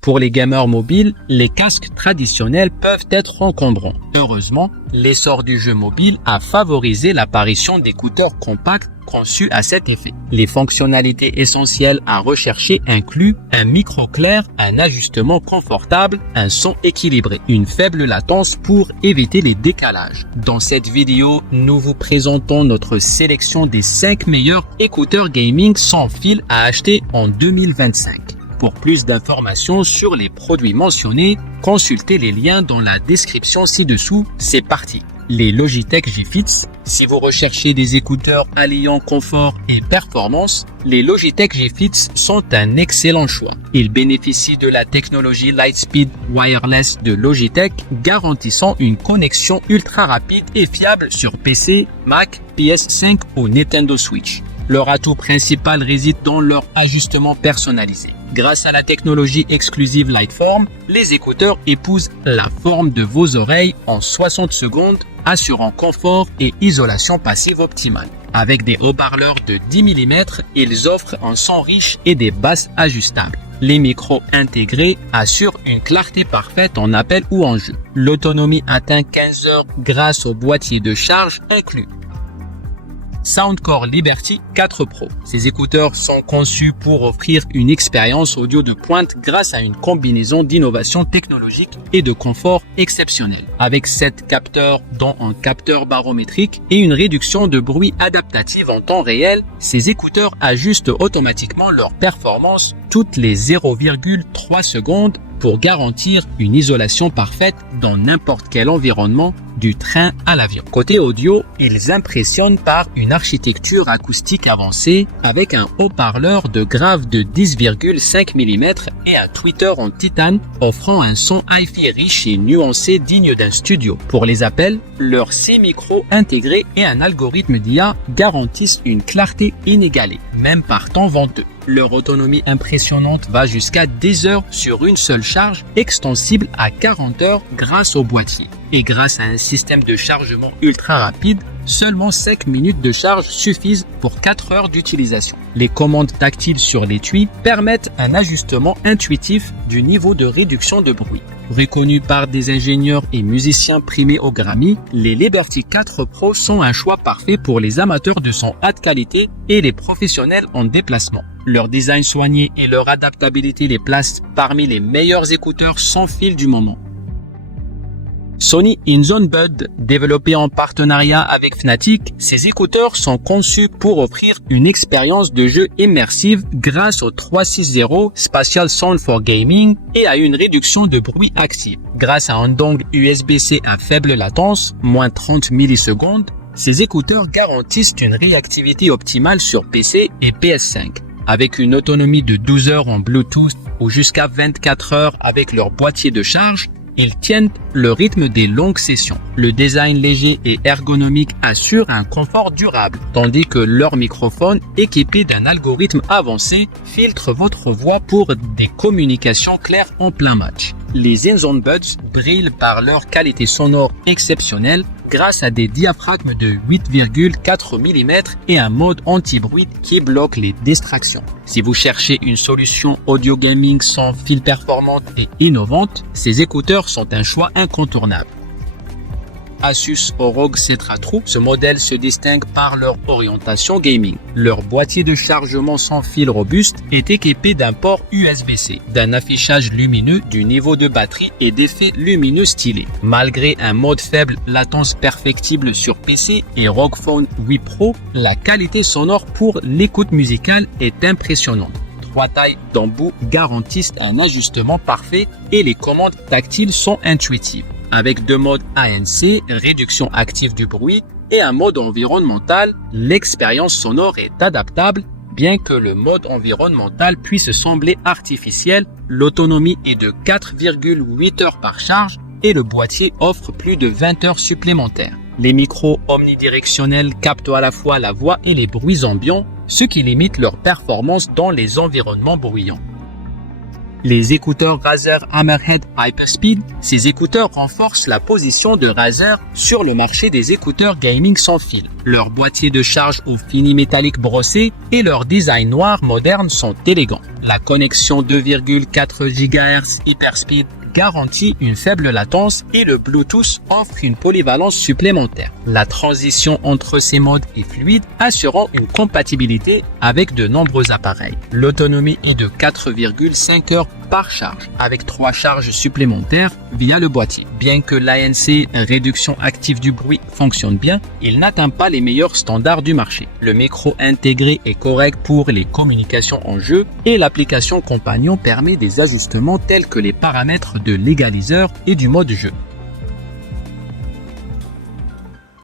Pour les gamers mobiles, les casques traditionnels peuvent être encombrants. Heureusement, l'essor du jeu mobile a favorisé l'apparition d'écouteurs compacts conçus à cet effet. Les fonctionnalités essentielles à rechercher incluent un micro clair, un ajustement confortable, un son équilibré, une faible latence pour éviter les décalages. Dans cette vidéo, nous vous présentons notre sélection des 5 meilleurs écouteurs gaming sans fil à acheter en 2025. Pour plus d'informations sur les produits mentionnés, consultez les liens dans la description ci-dessous. C'est parti! Les Logitech G Fits. Si vous recherchez des écouteurs alliant confort et performance, les Logitech G Fits sont un excellent choix. Ils bénéficient de la technologie Lightspeed Wireless de Logitech, garantissant une connexion ultra rapide et fiable sur PC, Mac, PS5 ou Nintendo Switch. Leur atout principal réside dans leur ajustement personnalisé. Grâce à la technologie exclusive Lightform, les écouteurs épousent la forme de vos oreilles en 60 secondes, assurant confort et isolation passive optimale. Avec des haut-parleurs de 10 mm, ils offrent un son riche et des basses ajustables. Les micros intégrés assurent une clarté parfaite en appel ou en jeu. L'autonomie atteint 15 heures grâce au boîtier de charge inclus. Soundcore Liberty 4 Pro. Ces écouteurs sont conçus pour offrir une expérience audio de pointe grâce à une combinaison d'innovation technologique et de confort exceptionnel. Avec 7 capteurs dont un capteur barométrique et une réduction de bruit adaptative en temps réel, ces écouteurs ajustent automatiquement leur performance toutes les 0,3 secondes pour garantir une isolation parfaite dans n'importe quel environnement, du train à l'avion. Côté audio, ils impressionnent par une architecture acoustique avancée avec un haut-parleur de grave de 10,5 mm et un tweeter en titane offrant un son hi-fi riche et nuancé digne d'un studio. Pour les appels, leurs 6 micros intégrés et un algorithme d'IA garantissent une clarté inégalée, même par temps venteux. Leur autonomie impressionnante va jusqu'à 10 heures sur une seule charge, extensible à 40 heures grâce au boîtier. Et grâce à un système de chargement ultra rapide, seulement 5 minutes de charge suffisent pour 4 heures d'utilisation. Les commandes tactiles sur l'étui permettent un ajustement intuitif du niveau de réduction de bruit. Reconnus par des ingénieurs et musiciens primés au Grammy, les Liberty 4 Pro sont un choix parfait pour les amateurs de son haute qualité et les professionnels en déplacement. Leur design soigné et leur adaptabilité les placent parmi les meilleurs écouteurs sans fil du moment. Sony InZone Bud, développé en partenariat avec Fnatic, ces écouteurs sont conçus pour offrir une expérience de jeu immersive grâce au 360 Spatial Sound for Gaming et à une réduction de bruit active. Grâce à un dongle USB-C à faible latence, moins 30 millisecondes, ces écouteurs garantissent une réactivité optimale sur PC et PS5. Avec une autonomie de 12 heures en Bluetooth ou jusqu'à 24 heures avec leur boîtier de charge, ils tiennent le rythme des longues sessions. Le design léger et ergonomique assure un confort durable, tandis que leur microphone, équipé d'un algorithme avancé, filtre votre voix pour des communications claires en plein match. Les InZone Buds brillent par leur qualité sonore exceptionnelle grâce à des diaphragmes de 8,4 mm et un mode anti-bruit qui bloque les distractions. Si vous cherchez une solution audio gaming sans fil performante et innovante, ces écouteurs sont un choix incontournable. Asus ROG Cetra True, ce modèle se distingue par leur orientation gaming. Leur boîtier de chargement sans fil robuste est équipé d'un port USB-C, d'un affichage lumineux, du niveau de batterie et d'effets lumineux stylés. Malgré un mode faible latence perfectible sur PC et ROG Phone 8 Pro, la qualité sonore pour l'écoute musicale est impressionnante. 3 tailles d'embout garantissent un ajustement parfait et les commandes tactiles sont intuitives. Avec 2 modes ANC, réduction active du bruit, et un mode environnemental, l'expérience sonore est adaptable. Bien que le mode environnemental puisse sembler artificiel, l'autonomie est de 4,8 heures par charge et le boîtier offre plus de 20 heures supplémentaires. Les micros omnidirectionnels captent à la fois la voix et les bruits ambiants, ce qui limite leur performance dans les environnements bruyants. Les écouteurs Razer Hammerhead Hyperspeed, ces écouteurs renforcent la position de Razer sur le marché des écouteurs gaming sans fil. Leur boîtier de charge au fini métallique brossé et leur design noir moderne sont élégants. La connexion 2,4 GHz Hyperspeed garantit une faible latence et le Bluetooth offre une polyvalence supplémentaire. La transition entre ces modes est fluide, assurant une compatibilité avec de nombreux appareils. L'autonomie est de 4,5 heures par charge, avec 3 charges supplémentaires via le boîtier. Bien que l'ANC réduction active du bruit fonctionne bien, il n'atteint pas les meilleurs standards du marché. Le micro intégré est correct pour les communications en jeu et l'application compagnon permet des ajustements tels que les paramètres de l'égaliseur et du mode jeu.